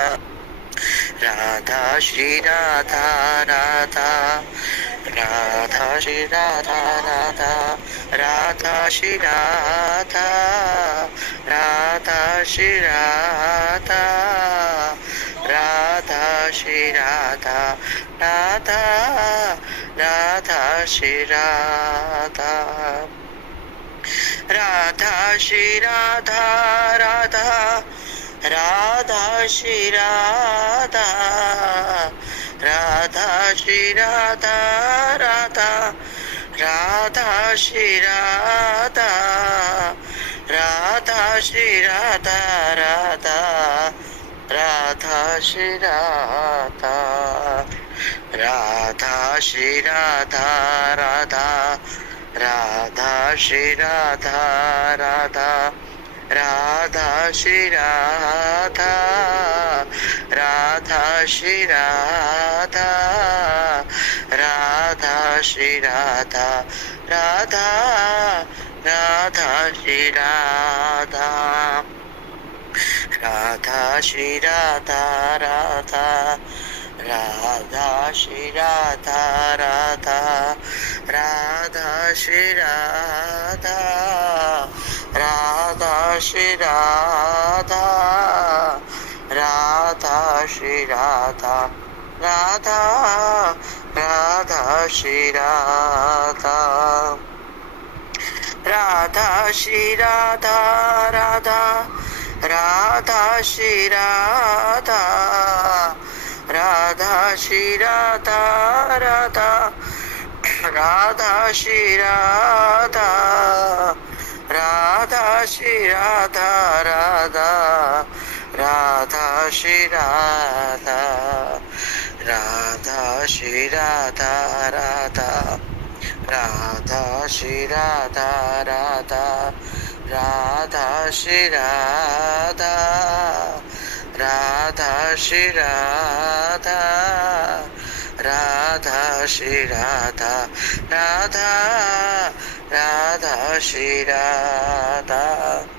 Radha Shri Radha Radha Radha Shri Radha Radha Radha Shri Radha Radha Shri Radha Radha Shri Radha Radha Radha Shri Radha Radha Shri Radha Radha Radha Shri Radha Radha Shri Radha Radha Radha Shri Radha Radha Shri Radha Radha Radha Shri Radha Radha Shri Radha Radha Radha Shri Radha Radha Radha Shri Radha Radha Shri Radha Radha Shri Radha Radha Radha Shri Radha Radha Shri Radha Radha Radha Shri Radha Radha Radha Shri Radha Radha Shri Radha Radha Shri Radha Radha Radha Shri Radha Radha Shri Radha Radha Radha Shri Radha Radha Shri Radha Radha Radha Shri Radha Radha Shri Radha Radha Radha Shri Radha Radha Shri Radha Radha Radha Shri Radha Radha Radha Shri Radha Radha Shri Radha Radha Shri Radha Radha Radha Shri Radha